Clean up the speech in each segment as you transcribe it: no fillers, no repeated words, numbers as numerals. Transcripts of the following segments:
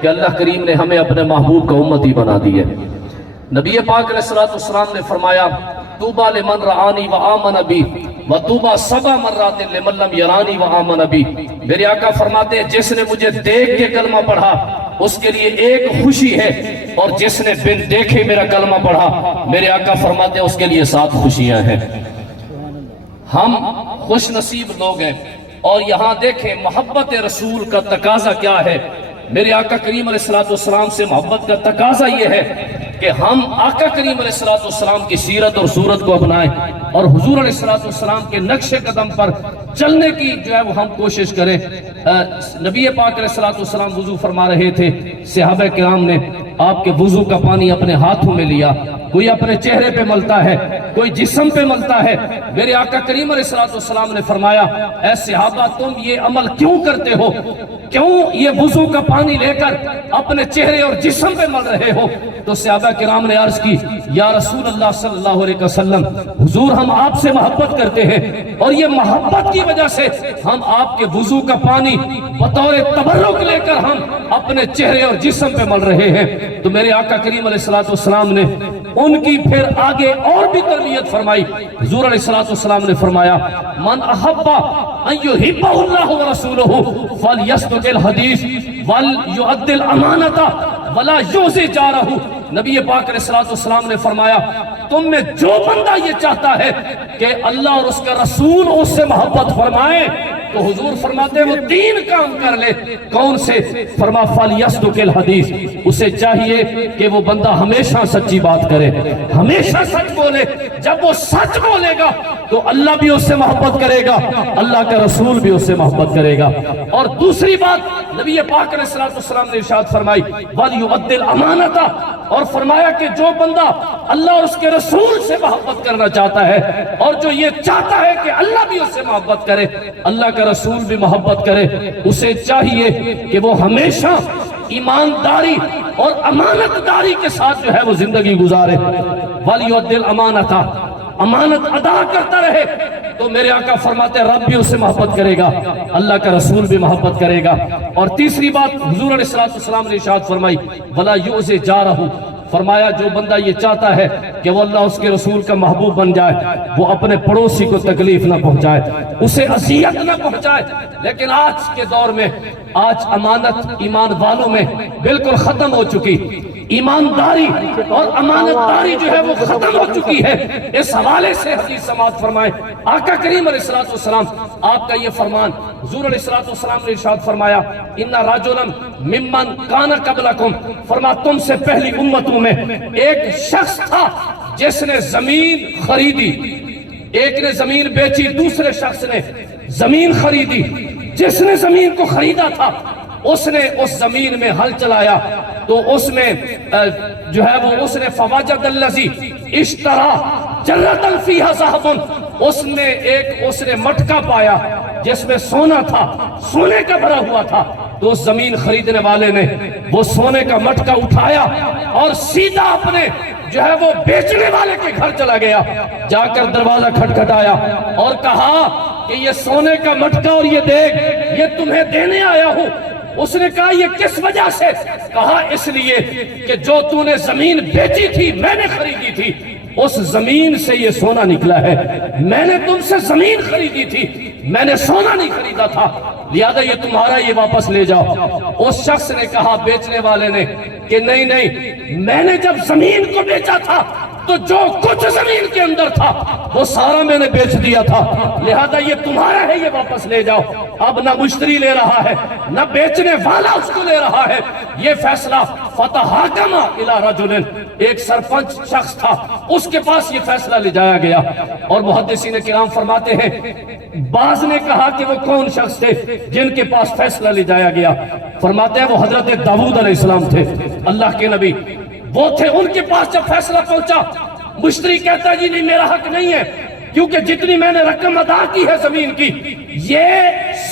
کہ اللہ کریم نے ہمیں اپنے محبوب کا امتی بنا دی ہے۔ نبی پاک علیہ السلام نے فرمایا طوبیٰ لمن رآنی وآمن بی وطوبیٰ 7 مرات لمن لم یرانی وآمن بی۔ میرے آقا فرماتے ہیں جس نے مجھے دیکھ کے کلمہ پڑھا اس کے لیے ایک خوشی ہے، اور جس نے بن دیکھے میرا کلمہ پڑھا میرے آقا فرماتے ہیں اس کے لیے 7 خوشیاں ہیں۔ ہم خوش نصیب لوگ ہیں، اور یہاں دیکھیں محبت رسول کا تقاضا کیا ہے۔ میرے آقا کریم علیہ السلام سے محبت کا تقاضا یہ ہے کہ ہم آقا کریم علیہ السلام کی سیرت اور صورت کو اپنائیں، اور حضور علیہ السلام کے نقش قدم پر چلنے کی جو ہے وہ ہم کوشش کریں۔ نبی پاک علیہ السلام وضو فرما رہے تھے، صحابہ کرام نے آپ کے وضو کا پانی اپنے ہاتھوں میں لیا، کوئی اپنے چہرے پہ ملتا ہے، کوئی جسم پہ ملتا ہے۔ میرے آقا کریم علیہ السلام نے فرمایا اے صحابہ تم یہ عمل کیوں کرتے ہو، کیوں یہ وضو کا پانی لے کر اپنے چہرے اور جسم پہ مل رہے ہو؟ تو صحابہ کرام نے عرض کی یا رسول اللہ صلی اللہ علیہ وسلم حضور ہم آپ سے محبت کرتے ہیں، اور یہ محبت کی وجہ سے ہم آپ کے وضو کا پانی بطور تبرک لے کر ہم اپنے چہرے اور جسم پہ مل رہے ہیں۔ تو میرے آقا کریم علیہ السلام نے ان کی پھر آگے اور بھی تربیت فرمائی۔ حضور علیہ السلام نے فرمایا من احب ان یحب اللہ ورسولہ فلیصدق الحدیث ولیؤدی الامانۃ ولا یؤذی جارہ۔ نبی پاک علیہ السلام نے فرمایا تم میں جو بندہ یہ چاہتا ہے کہ اللہ اور اس کا رسول اس سے محبت فرمائے تو حضور فرماتے ہیں وہ 3 کام کر لے۔ کون سے؟ فرما فلیصدق الحدیث، اسے چاہیے کہ وہ بندہ ہمیشہ سچی بات کرے، ہمیشہ سچ بولے۔ جب وہ سچ بولے گا تو اللہ بھی اس سے محبت کرے گا، اللہ کا رسول بھی اس سے محبت کرے گا۔ اور دوسری بات نبی پاک علیہ السلام نے ارشاد فرمائی وَلْيُؤَدِّ الْأَمَانَةَ، اور فرمایا کہ جو بندہ اللہ اور اس کے رسول سے محبت کرنا چاہتا ہے، اور جو یہ چاہتا ہے کہ اللہ بھی اس سے محبت کرے، اللہ کا رسول بھی محبت کرے، اسے چاہیے کہ وہ ہمیشہ ایمانداری اور امانت داری کے ساتھ جو ہے وہ زندگی گزارے۔ وَلْيُؤَدِّ الْأَمَانَةَ، امانت ادا کرتا رہے۔ تو میرے آقا فرماتے ہیں رب بھی اس سے محبت کرے گا، اللہ کا رسول بھی محبت کرے گا۔ اور تیسری بات حضور علیہ السلام نے ارشاد فرمائی وَلَا يُؤْذِي جَارَهُ، فرمایا جو بندہ یہ چاہتا ہے کہ وہ اللہ اس کے رسول کا محبوب بن جائے، وہ اپنے پڑوسی کو تکلیف نہ پہنچائے، اسے اذیت نہ پہنچائے۔ لیکن آج کے دور میں آج امانت ایمان والوں میں بالکل ختم ہو چکی، ایمانداری اور امانت داری جو ہے وہ ختم ہو چکی ہے۔ اس حوالے سے حدیث سماعت فرمائے آقا کریم علیہ السلام آپ کا یہ فرمان حضور علیہ السلام نے ارشاد فرمایا ان رجلا ممن کان قبلکم، فرما تم سے پہلی امتوں میں ایک شخص تھا جس نے زمین خریدی، ایک نے زمین بیچی، دوسرے شخص نے زمین خریدی۔ جس نے زمین کو خریدا تھا اس نے اس زمین میں ہل چلایا تو اس میں جو ہے وہ اس نے فوجد الذی اشترا جرۃ فیہا ذہب، اس نے مٹکا پایا جس میں سونا تھا، سونے کا بھرا ہوا تھا۔ تو اس زمین خریدنے والے نے وہ سونے کا مٹکا اٹھایا اور سیدھا اپنے جو ہے وہ بیچنے والے کے گھر چلا گیا، جا کر دروازہ کھٹکھٹایا اور کہا کہ یہ سونے کا مٹکا اور یہ دیگ یہ تمہیں دینے آیا ہوں۔ اس نے کہا یہ کس وجہ سے؟ کہا اس لیے کہ جو تو نے زمین بیچی تھی میں نے خریدی تھی، اس زمین سے یہ سونا نکلا ہے۔ میں نے تم سے زمین خریدی تھی، میں نے سونا نہیں خریدا تھا، لہذا یہ تمہارا، یہ واپس لے جاؤ۔ اس شخص نے کہا بیچنے والے نے کہ نہیں نہیں، میں نے جب زمین کو بیچا تھا تو جو کچھ زمین کے اندر تھا وہ سارا میں نے بیچ دیا تھا، لہذا یہ تمہارا ہے، یہ واپس لے جاؤ۔ اب نہ مشتری لے رہا ہے نہ بیچنے والا اس کو لے رہا ہے۔ یہ فیصلہ فتحاکم الی رجل، ایک سرپنچ شخص تھا، اس کے پاس یہ فیصلہ لے جایا گیا۔ اور محدثین کرام فرماتے ہیں بعض نے کہا کہ وہ کون شخص تھے جن کے پاس فیصلہ لے جایا گیا؟ فرماتے ہیں وہ حضرت داؤد علیہ السلام تھے، اللہ کے نبی وہ تھے۔ ان کے پاس جب فیصلہ پہنچا، مشتری کہتا جی نہیں میرا حق نہیں ہے، کیونکہ جتنی میں نے رقم ادا کی ہے زمین کی، یہ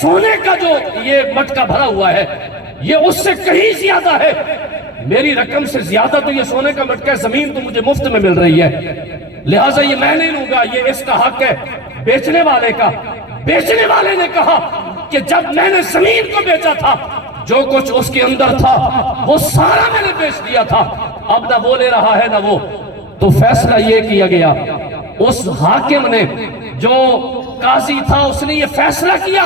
سونے کا جو یہ مٹکا بھرا ہوا ہے یہ اس سے کہیں زیادہ ہے، میری رقم سے زیادہ تو یہ سونے کا مٹکا ہے، زمین تو مجھے مفت میں مل رہی ہے، لہٰذا یہ میں نہیں لوں گا، یہ اس کا حق ہے بیچنے والے کا۔ بیچنے والے نے کہا کہ جب میں نے زمین کو بیچا تھا جو کچھ اس کے اندر تھا وہ سارا میں نے بیچ دیا تھا، اب نہ وہ لے رہا ہے نہ وہ۔ تو فیصلہ یہ کیا گیا، اس حاکم نے جو قاضی تھا اس نے یہ فیصلہ کیا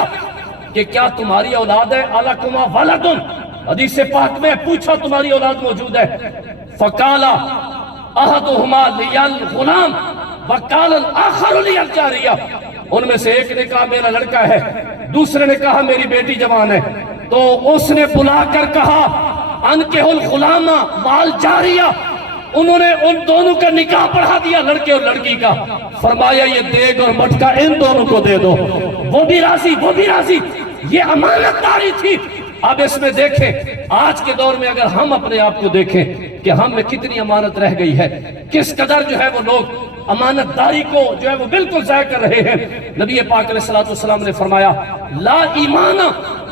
کہ کیا تمہاری اولاد ہے؟ الکما ولدن، حدیث پاک میں پوچھا تمہاری اولاد موجود ہے؟ فقالا احدہما لیل غلام وقال الاخر لیل جاریہ، ان میں سے ایک نے کہا میرا لڑکا ہے، دوسرے نے کہا میری بیٹی جوان ہے۔ تو اس نے بلا کر کہا انکحوا الغلام مال جاریہ، انہوں نے ان دونوں کا نکاح پڑھا دیا، لڑکے اور لڑکی کا۔ فرمایا یہ دیگ اور مٹکا ان دونوں کو دے دو، وہ بھی راضی وہ بھی راضی۔ یہ امانت داری تھی۔ اب اس میں دیکھیں آج کے دور میں اگر ہم اپنے آپ کو دیکھیں کہ ہم میں کتنی امانت رہ گئی ہے، کس قدر جو ہے وہ لوگ امانت داری کو جو ہے وہ بالکل ضائع کر رہے ہیں۔ نبی پاک علیہ السلام نے فرمایا لا ایمان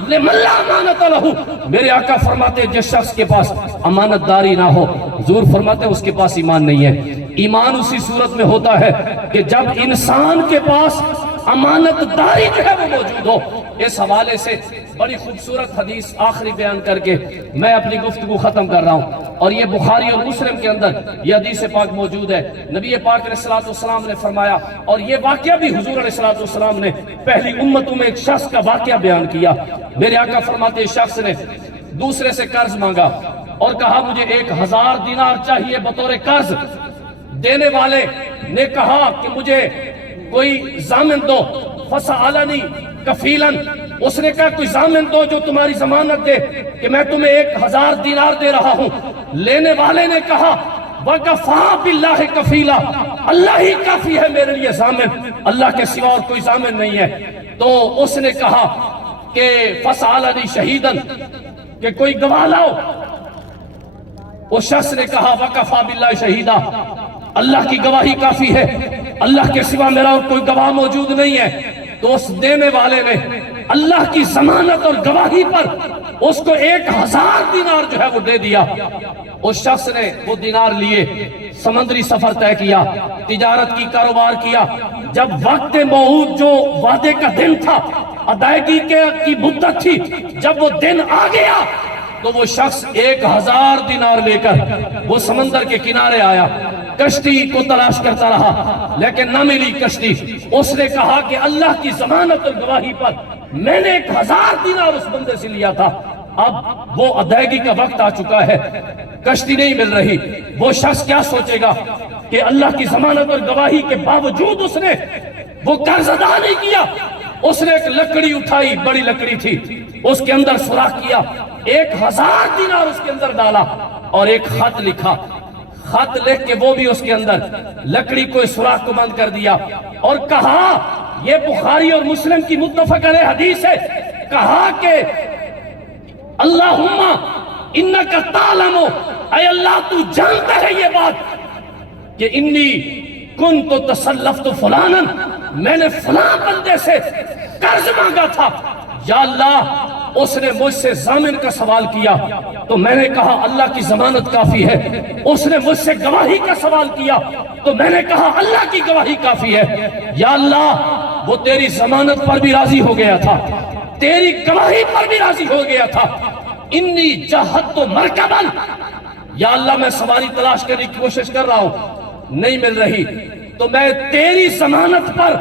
لمن لا امانت لہ، میرے آقا فرماتے ہیں جس شخص کے پاس امانت داری نہ ہو، حضور فرماتے ہیں اس کے پاس ایمان نہیں ہے۔ ایمان اسی صورت میں ہوتا ہے کہ جب انسان کے پاس امانت داری جو ہے وہ موجود ہو۔ اس حوالے سے بڑی خوبصورت حدیث آخری بیان کر کے میں اپنی گفتگو ختم کر رہا ہوں، اور یہ بخاری اور مسلم کے اندر یہ حدیث پاک موجود ہے۔ نبی پاک علیہ السلام نے فرمایا، اور یہ واقعہ بھی حضور علیہ السلام نے پہلی امتوں میں ایک شخص کا واقعہ بیان کیا۔ میرے آقا فرماتے ہیں شخص نے دوسرے سے قرض مانگا اور کہا مجھے 1000 دینار چاہیے بطور قرض۔ دینے والے نے کہا کہ مجھے کوئی ضامن دو، فسألنی کفیلاً، اس نے کہا کوئی ضامن دو جو تمہاری ضمانت دے کہ میں تمہیں 1000 دینار دے رہا ہوں۔ لینے والے نے کہا وَقَفَا بِاللَّهِ کفیلا، اللہ ہی کافی ہے میرے لیے ضامن، اللہ کے سوا اور کوئی ضامن نہیں ہے۔ تو اس نے کہا کہ فسألنی شہیداً، کہ کوئی گواہ لاؤ۔ اس شخص نے کہا وَقَفَا بِاللَّهِ شہیدا، اللہ کی گواہی کافی ہے، اللہ کے سوا میرا اور کوئی گواہ موجود نہیں ہے۔ تو اس دینے والے نے اللہ کی ضمانت اور گواہی پر اس کو 1000 دینار جو ہے وہ دے دیا۔ اس شخص نے وہ دینار لیے، سمندری سفر طے کیا، تجارت کی، کاروبار کیا۔ جب وقت موعود جو وعدے کا دن تھا، ادائیگی کی مدت تھی، جب وہ دن آ گیا تو وہ شخص 1000 دینار لے کر وہ سمندر کے کنارے آیا، کشتی کو تلاش کرتا رہا لیکن نہ ملی کشتی۔ اس نے کہا کہ اللہ کی ضمانت اور گواہی پر میں نے 1000 دینار اس بندے سے لیا تھا، اب وہ ادائیگی کا وقت آ چکا ہے، کشتی نہیں مل رہی۔ وہ شخص کیا سوچے گا کہ اللہ کی ضمانت اور گواہی کے باوجود اس نے وہ قرض ادا نہیں کیا۔ اس نے ایک لکڑی اٹھائی، بڑی لکڑی تھی، اس کے اندر سوراخ کیا، 1000 دینار اس کے اندر ڈالا اور ایک خط لکھا۔ خط لکھ کے وہ بھی اس کے اندر لکڑی کو اس سوراخ کو بند کر دیا اور کہا، یہ بخاری اور مسلم کی متفق علیہ حدیث ہے، کہا کہ اللہم انکا تعلم، اے اللہ تو جانتا ہے یہ بات کہ انی کنت تسلفت فلانا، میں نے فلاں بندے سے قرض مانگا تھا، یا اللہ اس نے مجھ سے ضامن کا سوال کیا تو میں نے کہا اللہ کی ضمانت کافی ہے، اس نے مجھ سے گواہی کا سوال کیا تو میں نے کہا اللہ کی گواہی کافی ہے، یا اللہ وہ تیری ضمانت پر بھی راضی ہو گیا تھا، تیری گواہی پر بھی راضی ہو گیا تھا۔ انی جہدت مرکبا، یا اللہ میں سواری تلاش کرنے کی کوشش کر رہا ہوں، نہیں مل رہی، تو میں تیری ضمانت پر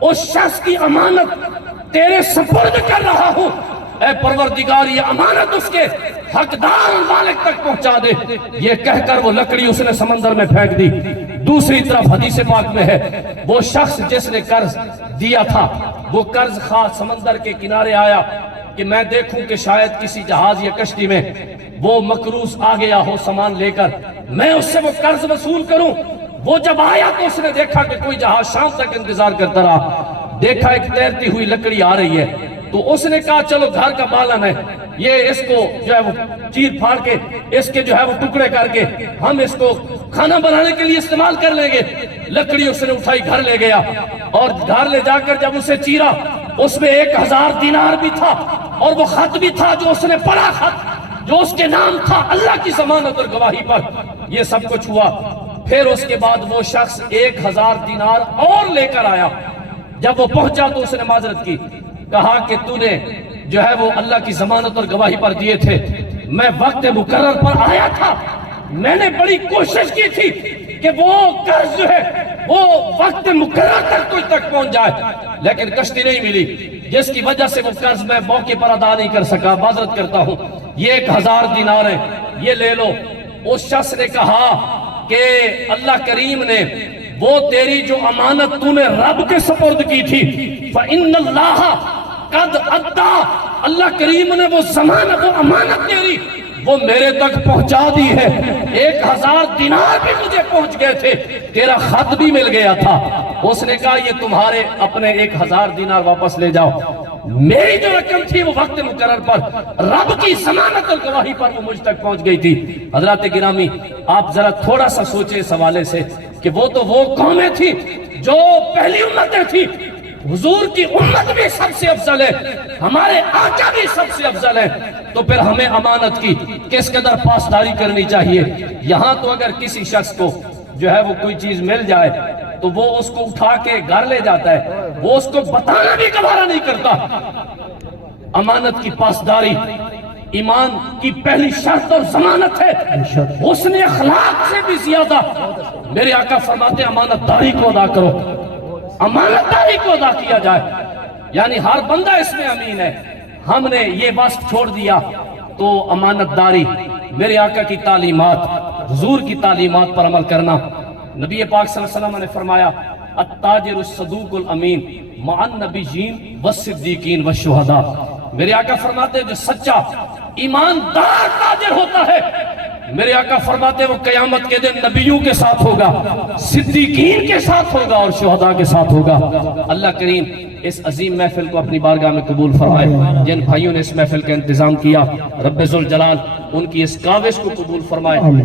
اس شخص کی امانت تیرے سپرد کر رہا ہوں، اے پروردگار یہ امانت اس کے حقدار مالک تک پہنچا دے۔ یہ کہہ کر وہ لکڑی اس نے سمندر میں پھینک دی۔ دوسری طرف حدیث پاک میں ہے وہ شخص جس نے قرض دیا تھا وہ قرض خواہ سمندر کے کنارے آیا کہ میں دیکھوں کہ شاید کسی جہاز یا کشتی میں وہ مکروز آ گیا ہو سامان لے کر، میں اس سے وہ قرض وصول کروں۔ وہ جب آیا تو اس نے دیکھا کہ کوئی جہاز شام تک انتظار کرتا رہا، دیکھا ایک تیرتی ہوئی لکڑی آ رہی ہے تو اس نے کہا چلو گھر کا بالن ہے، یہ اس کو جو ہے وہ چیر پھاڑ کے اس کے جو ہے وہ ٹکڑے کر کے ہم اس کو کھانا بنانے کے لیے استعمال کر لیں گے۔ لکڑی اس نے اٹھائی، گھر لے گیا اور گھر لے جا کر جب اسے چیرا اس میں 1000 دینار بھی تھا اور وہ خط بھی تھا جو اس نے پڑھا، خط جو اس کے نام تھا اللہ کی ضمانت اور گواہی پر۔ یہ سب کچھ ہوا، پھر اس کے بعد وہ شخص 1000 دینار اور لے کر آیا۔ جب وہ پہنچا تو اس نے معذرت کی، کہا کہ تو نے جو ہے وہ اللہ کی ضمانت اور گواہی پر دیے تھے، میں وقت مقرر پر آیا تھا، میں نے بڑی کوشش کی تھی کہ وہ قرض جو ہے وہ وقت مقرر تک تجھ تک پہنچ جائے، لیکن کشتی نہیں ملی، جس کی وجہ سے وہ قرض میں موقع پر ادا نہیں کر سکا۔ معذرت کرتا ہوں، یہ 1000 دینار ہے، یہ لے لو۔ اس شخص نے کہا کہ اللہ کریم نے وہ تیری جو امانت تو نے رب کے سپرد کی تھی، فَإِنَّ اللَّهَ قَدْ أَدَّى، اللہ کریم نے وہ ضمانت و امانت تیری وہ میرے تک پہنچا دی ہے۔ 1000 دینار بھی مجھے پہنچ گئے تھے، تیرا خط بھی مل گیا تھا۔ اس نے کہا یہ تمہارے اپنے 1000 دینار واپس لے جاؤ، میری جو رقم تھی وہ وقت مقرر پر رب کی ضمانت اور گواہی پر وہ مجھ تک پہنچ گئی تھی۔ حضرات گرامی، آپ ذرا تھوڑا سا سوچیں اس حوالے سے کہ وہ تو وہ قومیں تھی جو پہلی امتیں تھی، حضور کی امت بھی سب سے افضل ہے، ہمارے آقا بھی سب سے افضل ہے، تو پھر ہمیں امانت کی کس قدر پاسداری کرنی چاہیے۔ یہاں تو اگر کسی شخص کو جو ہے وہ کوئی چیز مل جائے تو وہ اس کو اٹھا کے گھر لے جاتا ہے، وہ اس کو بتانا بھی گوارا نہیں کرتا۔ امانت کی پاسداری ایمان کی پہلی شرط اور ضمانت ہے، حسن اخلاق سے بھی زیادہ میرے آقا فرماتے ہیں امانت داری کو ادا کرو، امانت داری کو ادا کیا جائے، یعنی ہر بندہ اس میں امین ہے۔ ہم نے یہ وصف چھوڑ دیا تو امانت داری، میرے آقا کی تعلیمات، حضور کی تعلیمات پر عمل کرنا۔ نبی پاک صلی اللہ علیہ وسلم نے فرمایا التاجر الصدوق الامین مع النبیین والصدیقین والشہداء، میرے آقا فرماتے ہیں جو سچا ایماندار تاجر ہوتا ہے، میرے آقا فرماتے ہیں وہ قیامت کے دن نبیوں کے ساتھ ہوگا، صدیقین کے ساتھ ہوگا اور شہداء کے ساتھ ہوگا۔ اللہ کریم اس عظیم محفل کو اپنی بارگاہ میں قبول فرمائے، جن بھائیوں نے اس محفل کا انتظام کیا رب ذوالجلال ان کی اس کاوش کو قبول فرمائے۔